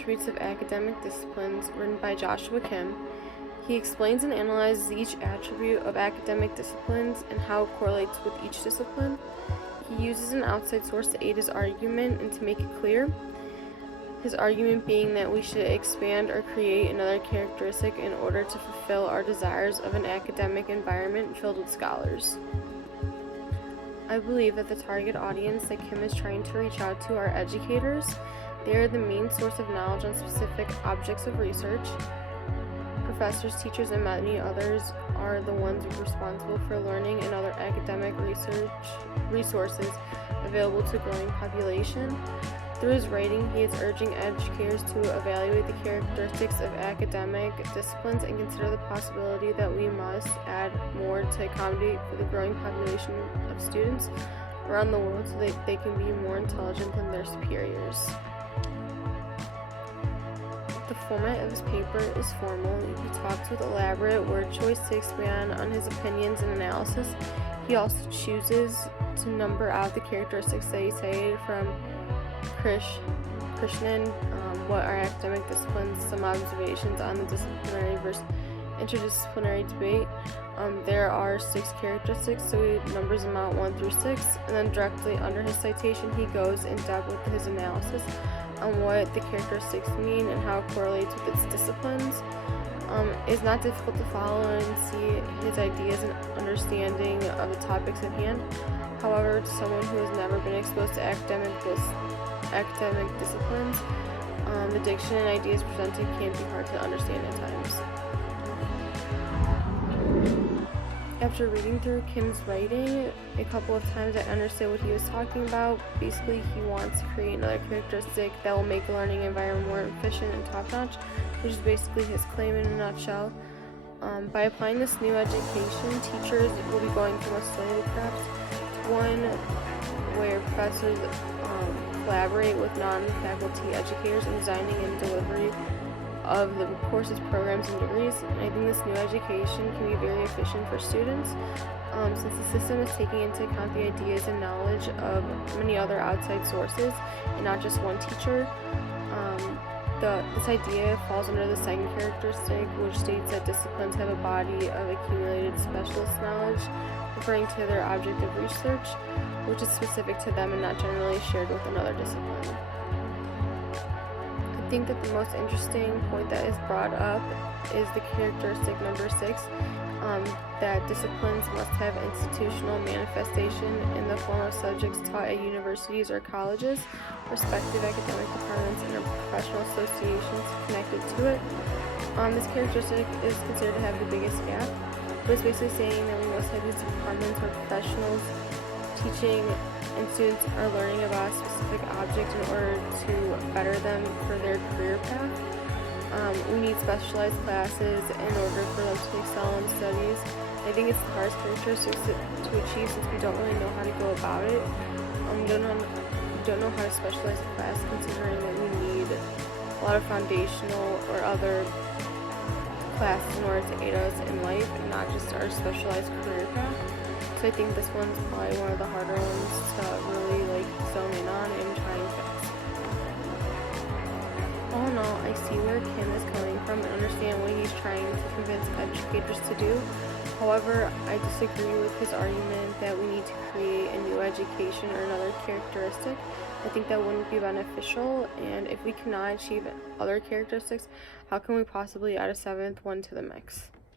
attributes of academic disciplines, written by Joshua Kim. He explains and analyzes each attribute of academic disciplines and how it correlates with each discipline. He uses an outside source to aid his argument and to make it clear. His argument being that we should expand or create another characteristic in order to fulfill our desires of an academic environment filled with scholars. I believe that the target audience that Kim is trying to reach out to are educators. They are the main source of knowledge on specific objects of research. Professors, teachers, and many others are the ones responsible for learning and other academic resources available to a growing population. Through his writing, he is urging educators to evaluate the characteristics of academic disciplines and consider the possibility that we must add more to accommodate for the growing population of students around the world so that they can be more intelligent than their superiors. The format of his paper is formal. He talks with elaborate word choice to expand on his opinions and analysis. He also chooses to number out the characteristics that he cited from Krishnan, what are academic disciplines, some observations on the disciplinary versus interdisciplinary debate. There are 6 characteristics, so he numbers them out 1 through 6, and then directly under his citation he goes in depth with his analysis on what the characteristics mean and how it correlates with its disciplines. It's not difficult to follow and see his ideas and understanding of the topics at hand. However, to someone who has never been exposed to academic disciplines, the diction and ideas presented can be hard to understand at times. After reading through Kim's writing a couple of times, I understood what he was talking about. Basically, he wants to create another characteristic that will make the learning environment more efficient and top-notch, which is basically his claim in a nutshell. By applying this new education, teachers will be going from a slave craft to one where professors collaborate with non-faculty educators in designing and delivery of the courses, programs, and degrees. And I think this new education can be very efficient for students, since the system is taking into account the ideas and knowledge of many other outside sources and not just one teacher. This idea falls under the second characteristic, which states that disciplines have a body of accumulated specialist knowledge, referring to their object of research, which is specific to them and not generally shared with another discipline. I think that the most interesting point that is brought up is the characteristic number 6, that disciplines must have institutional manifestation in the form of subjects taught at universities or colleges, respective academic departments, and professional associations connected to it. This characteristic is considered to have the biggest gap, but it's basically saying that we must have these departments where professionals teaching and students are learning about a specific object in order to better them for their career path. We need specialized classes in order for them to excel in studies. I think it's the hardest characteristic to achieve since we don't really know how to go about it. We don't know how to specialize a class, considering that we need a lot of foundational or other classes in order to aid us in life and not just our specialized career path. So I think this one's probably one of the harder ones to really zone in on and try and fix. All in all, I see where Kim is coming from and understand what he's trying to convince educators to do. However, I disagree with his argument that we need to create a new education or another characteristic. I think that wouldn't be beneficial, and if we cannot achieve other characteristics, how can we possibly add a 7th one to the mix?